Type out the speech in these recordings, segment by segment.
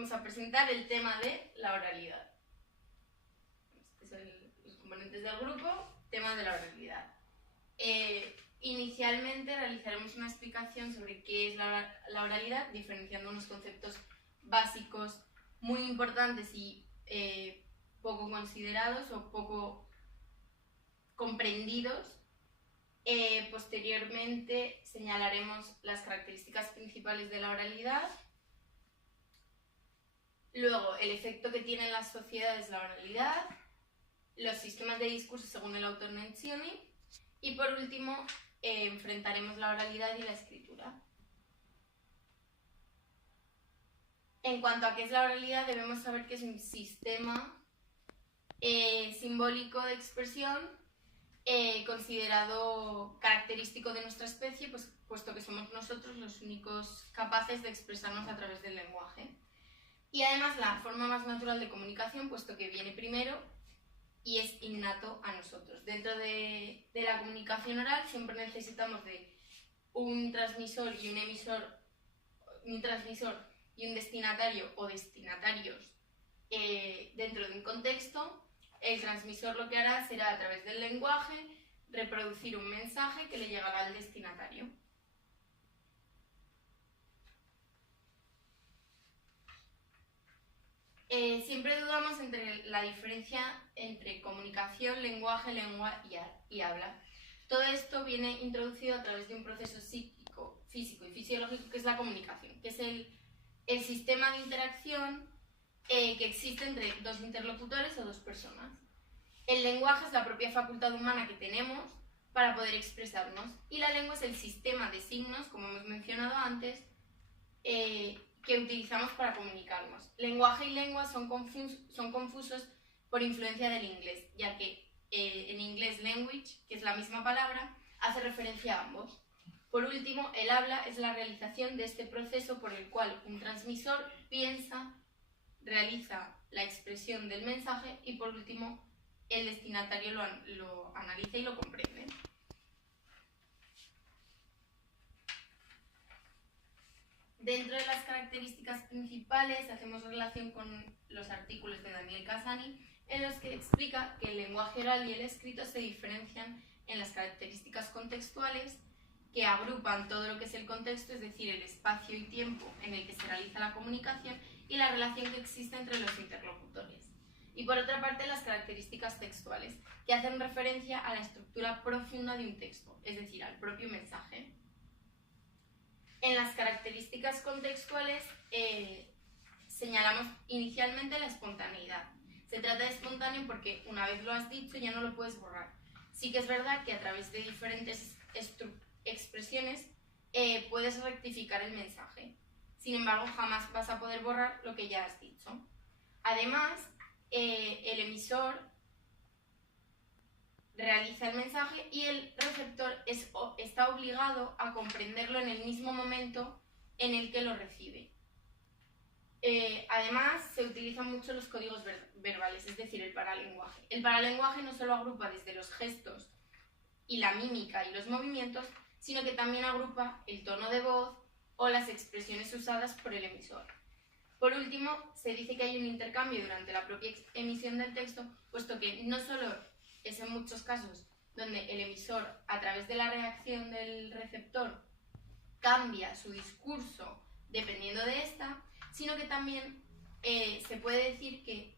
vamos a presentar el tema de la oralidad. Estos son los componentes del grupo, tema de la oralidad. Inicialmente realizaremos una explicación sobre qué es la oralidad, diferenciando unos conceptos básicos muy importantes y poco considerados o poco comprendidos. Posteriormente señalaremos las características principales de la oralidad, luego el efecto que tiene en las sociedades la oralidad, los sistemas de discurso según el autor Nencioni y por último enfrentaremos la oralidad y la escritura. En cuanto a qué es la oralidad, debemos saber que es un sistema simbólico de expresión considerado característico de nuestra especie, puesto que somos nosotros los únicos capaces de expresarnos a través del lenguaje. Y además la forma más natural de comunicación, puesto que viene primero y es innato a nosotros. Dentro de la comunicación oral siempre necesitamos de un transmisor y un emisor, un transmisor y un destinatario o destinatarios dentro de un contexto. El transmisor lo que hará será, a través del lenguaje, reproducir un mensaje que le llegará al destinatario. Siempre dudamos entre la diferencia entre comunicación, lenguaje, lengua y habla. Todo esto viene introducido a través de un proceso psíquico, físico y fisiológico que es la comunicación, que es el sistema de interacción que existe entre dos interlocutores o dos personas. El lenguaje es la propia facultad humana que tenemos para poder expresarnos y la lengua es el sistema de signos, como hemos mencionado antes, que utilizamos para comunicarnos. Lenguaje y lengua son confusos por influencia del inglés, ya que en inglés language, que es la misma palabra, hace referencia a ambos. Por último, el habla es la realización de este proceso por el cual un transmisor piensa, realiza la expresión del mensaje y por último el destinatario lo analiza y lo comprende. Dentro de las características principales hacemos relación con los artículos de Daniel Casani, en los que explica que el lenguaje oral y el escrito se diferencian en las características contextuales que agrupan todo lo que es el contexto, es decir, el espacio y tiempo en el que se realiza la comunicación y la relación que existe entre los interlocutores. Y por otra parte, las características textuales, que hacen referencia a la estructura profunda de un texto, es decir, al propio mensaje. En las características contextuales señalamos inicialmente la espontaneidad. Se trata de espontáneo porque una vez lo has dicho ya no lo puedes borrar. Sí que es verdad que a través de diferentes expresiones puedes rectificar el mensaje. Sin embargo, jamás vas a poder borrar lo que ya has dicho. Además, el emisor realiza el mensaje y el receptor está obligado a comprenderlo en el mismo momento en el que lo recibe. Además, se utilizan mucho los códigos verbales, es decir, el paralenguaje. El paralenguaje no solo agrupa desde los gestos y la mímica y los movimientos, sino que también agrupa el tono de voz o las expresiones usadas por el emisor. Por último, se dice que hay un intercambio durante la propia emisión del texto, puesto que no solo es en muchos casos donde el emisor, a través de la reacción del receptor, cambia su discurso dependiendo de esta, sino que también se puede decir que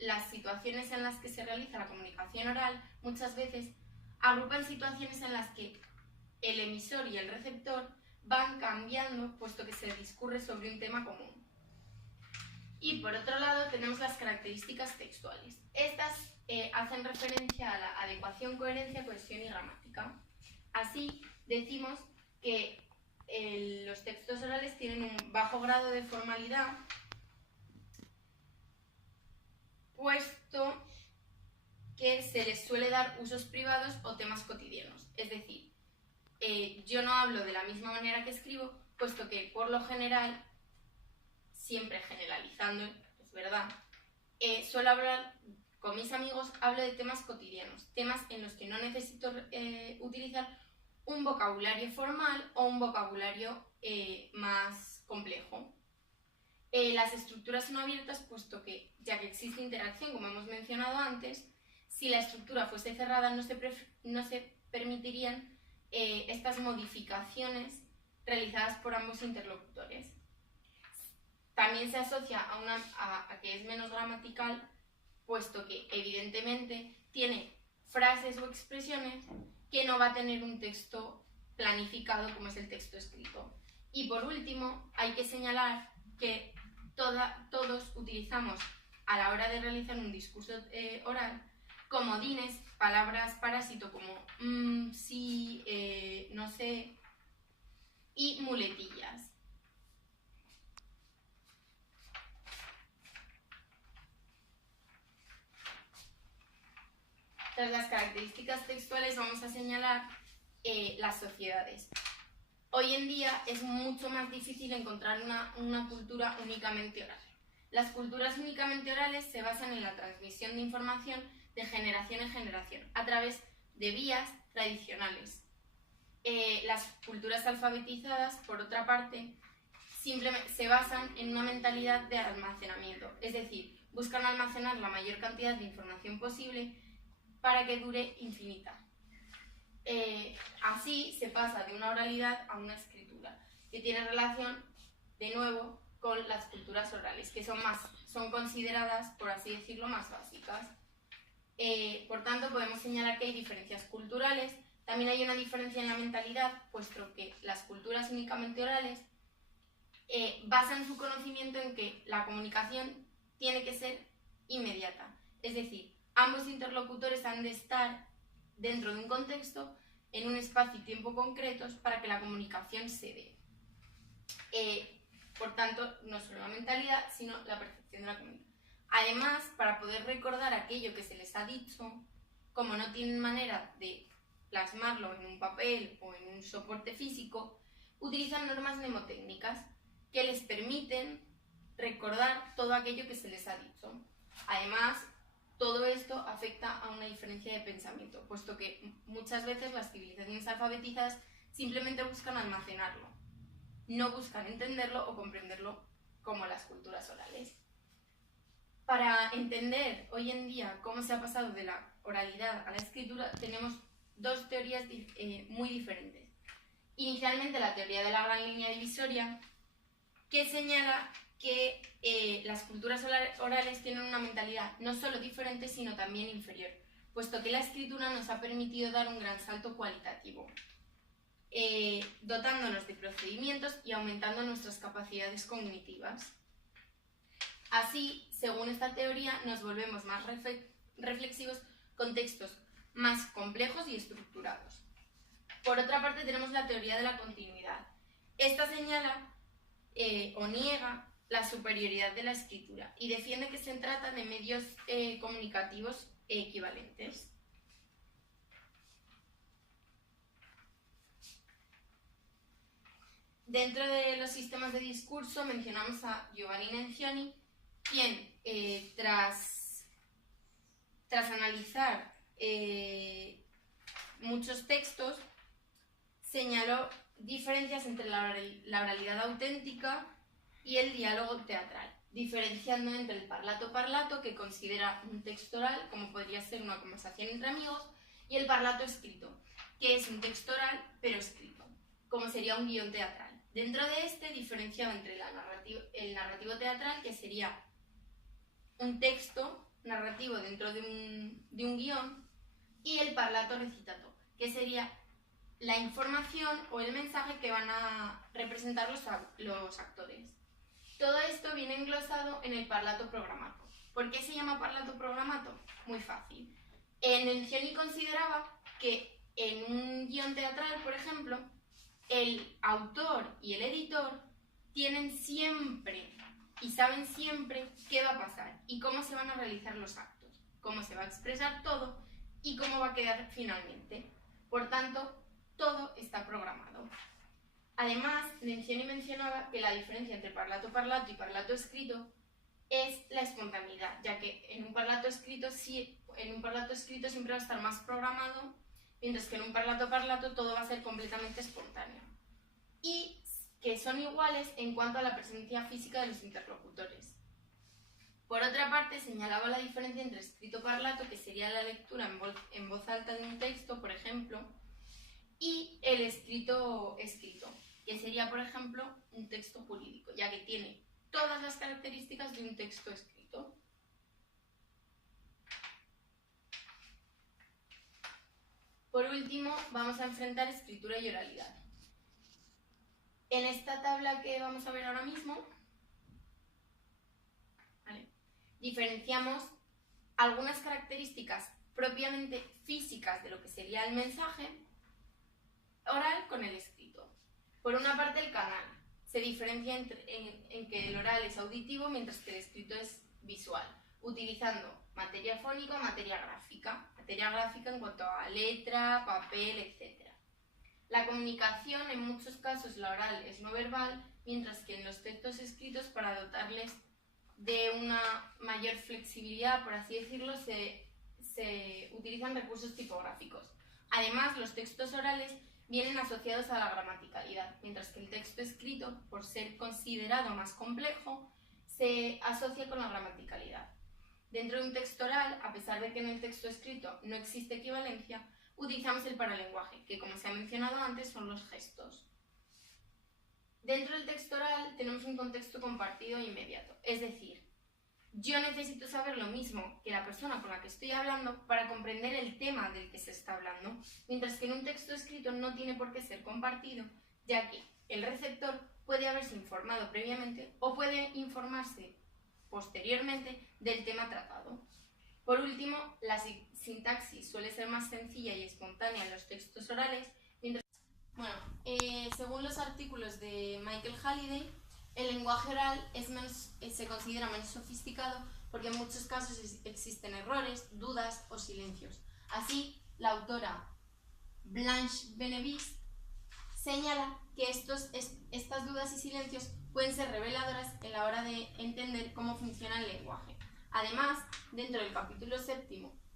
las situaciones en las que se realiza la comunicación oral muchas veces agrupan situaciones en las que el emisor y el receptor van cambiando, puesto que se discurre sobre un tema común. Y por otro lado tenemos las características textuales. Estas hacen referencia a la adecuación, coherencia, cohesión y gramática. Así decimos que los textos orales tienen un bajo grado de formalidad, puesto que se les suele dar usos privados o temas cotidianos. Es decir, yo no hablo de la misma manera que escribo, puesto que por lo general, siempre generalizando, es verdad, suelo hablar con mis amigos, hablo de temas cotidianos, temas en los que no necesito utilizar un vocabulario formal o un vocabulario más complejo. Las estructuras son abiertas puesto que, ya que existe interacción, como hemos mencionado antes, si la estructura fuese cerrada no se permitirían estas modificaciones realizadas por ambos interlocutores. También se asocia a que es menos gramatical, puesto que evidentemente tiene frases o expresiones que no va a tener un texto planificado como es el texto escrito. Y por último, hay que señalar que todos utilizamos a la hora de realizar un discurso oral comodines, palabras parásito como sí, no sé, y muletillas. Tras las características textuales vamos a señalar las sociedades. Hoy en día es mucho más difícil encontrar una cultura únicamente oral. Las culturas únicamente orales se basan en la transmisión de información de generación en generación a través de vías tradicionales. Las culturas alfabetizadas, por otra parte, simplemente se basan en una mentalidad de almacenamiento, es decir, buscan almacenar la mayor cantidad de información posible para que dure infinita. Así se pasa de una oralidad a una escritura, que tiene relación, de nuevo, con las culturas orales, que son consideradas, por así decirlo, más básicas. Por tanto, podemos señalar que hay diferencias culturales. También hay una diferencia en la mentalidad, puesto que las culturas únicamente orales basan su conocimiento en que la comunicación tiene que ser inmediata. Es decir, ambos interlocutores han de estar dentro de un contexto, en un espacio y tiempo concretos para que la comunicación se dé. Por tanto, no solo la mentalidad, sino la percepción de la comunicación. Además, para poder recordar aquello que se les ha dicho, como no tienen manera de plasmarlo en un papel o en un soporte físico, utilizan normas mnemotécnicas que les permiten recordar todo aquello que se les ha dicho. Además, todo esto afecta a una diferencia de pensamiento, puesto que muchas veces las civilizaciones alfabetizadas simplemente buscan almacenarlo, no buscan entenderlo o comprenderlo como las culturas orales. Para entender hoy en día cómo se ha pasado de la oralidad a la escritura, tenemos dos teorías muy diferentes. Inicialmente la teoría de la gran línea divisoria, que señala que las culturas orales tienen una mentalidad no solo diferente, sino también inferior, puesto que la escritura nos ha permitido dar un gran salto cualitativo, dotándonos de procedimientos y aumentando nuestras capacidades cognitivas. Así, según esta teoría, nos volvemos más reflexivos con textos más complejos y estructurados. Por otra parte, tenemos la teoría de la continuidad. Esta señala o niega la superioridad de la escritura y defiende que se trata de medios comunicativos equivalentes. Dentro de los sistemas de discurso mencionamos a Giovanni Nencioni, quien tras analizar muchos textos señaló diferencias entre la oralidad auténtica y el diálogo teatral, diferenciando entre el parlato, que considera un texto oral, como podría ser una conversación entre amigos, y el parlato escrito, que es un texto oral pero escrito, como sería un guión teatral. Dentro de este diferenciaba entre el narrativo teatral, que sería un texto narrativo dentro de un guión, y el parlato recitato, que sería la información o el mensaje que van a representar los actores. Todo esto viene englosado en el parlato programato. ¿Por qué se llama parlato programato? Muy fácil. Nencioni consideraba que en un guión teatral, por ejemplo, el autor y el editor tienen siempre y saben siempre qué va a pasar y cómo se van a realizar los actos, cómo se va a expresar todo y cómo va a quedar finalmente. Por tanto, todo está programado. Además, Nencioni mencionaba que la diferencia entre parlato y parlato escrito es la espontaneidad, ya que en un parlato escrito siempre va a estar más programado, mientras que en un parlato todo va a ser completamente espontáneo. Y que son iguales en cuanto a la presencia física de los interlocutores. Por otra parte, señalaba la diferencia entre escrito parlato, que sería la lectura en voz alta de un texto, por ejemplo, y el escrito, que sería, por ejemplo, un texto jurídico, ya que tiene todas las características de un texto escrito. Por último, vamos a enfrentar escritura y oralidad. En esta tabla que vamos a ver ahora mismo, ¿vale?, diferenciamos algunas características propiamente físicas de lo que sería el mensaje oral con el escrito. Por una parte, el canal se diferencia en que el oral es auditivo mientras que el escrito es visual, utilizando materia fónica o materia gráfica en cuanto a letra, papel, etc. La comunicación, en muchos casos la oral es no verbal, mientras que en los textos escritos, para dotarles de una mayor flexibilidad, por así decirlo, se utilizan recursos tipográficos. Además, los textos orales vienen asociados a la gramaticalidad, mientras que el texto escrito, por ser considerado más complejo, se asocia con la gramaticalidad. Dentro de un texto oral, a pesar de que en el texto escrito no existe equivalencia, utilizamos el paralenguaje, que, como se ha mencionado antes, son los gestos. Dentro del texto oral tenemos un contexto compartido e inmediato, es decir, yo necesito saber lo mismo que la persona con la que estoy hablando para comprender el tema del que se está hablando, mientras que en un texto escrito no tiene por qué ser compartido, ya que el receptor puede haberse informado previamente o puede informarse posteriormente del tema tratado. Por último, la sintaxis suele ser más sencilla y espontánea en los textos orales, según los artículos de Michael Halliday, el lenguaje oral se considera menos sofisticado porque en muchos casos existen errores, dudas o silencios. Así, la autora Blanche Benevist señala que estas dudas y silencios pueden ser reveladoras en la hora de entender cómo funciona el lenguaje. Además, dentro del capítulo 7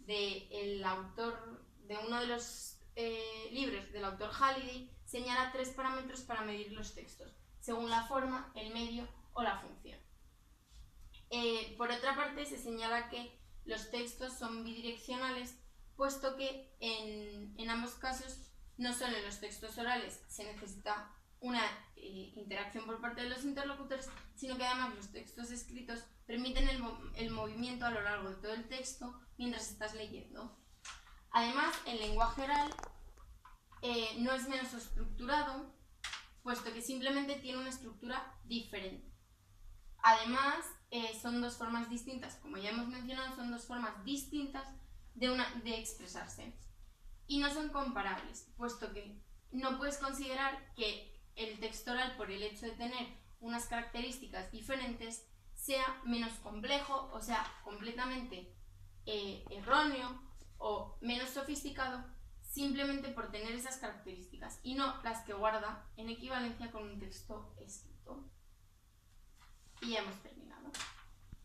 de uno de los libros del autor Halliday, señala 3 parámetros para medir los textos, según la forma, el medio o la función. Por otra parte, se señala que los textos son bidireccionales, puesto que en ambos casos, no solo en los textos orales se necesita una interacción por parte de los interlocutores, sino que además los textos escritos permiten el movimiento a lo largo de todo el texto mientras estás leyendo. Además, el lenguaje oral no es menos estructurado, puesto que simplemente tiene una estructura diferente. Además, son 2 formas distintas, como ya hemos mencionado, son 2 formas distintas de expresarse. Y no son comparables, puesto que no puedes considerar que el texto oral, por el hecho de tener unas características diferentes, sea menos complejo, o sea, completamente erróneo o menos sofisticado, simplemente por tener esas características y no las que guarda en equivalencia con un texto escrito. Y ya hemos terminado.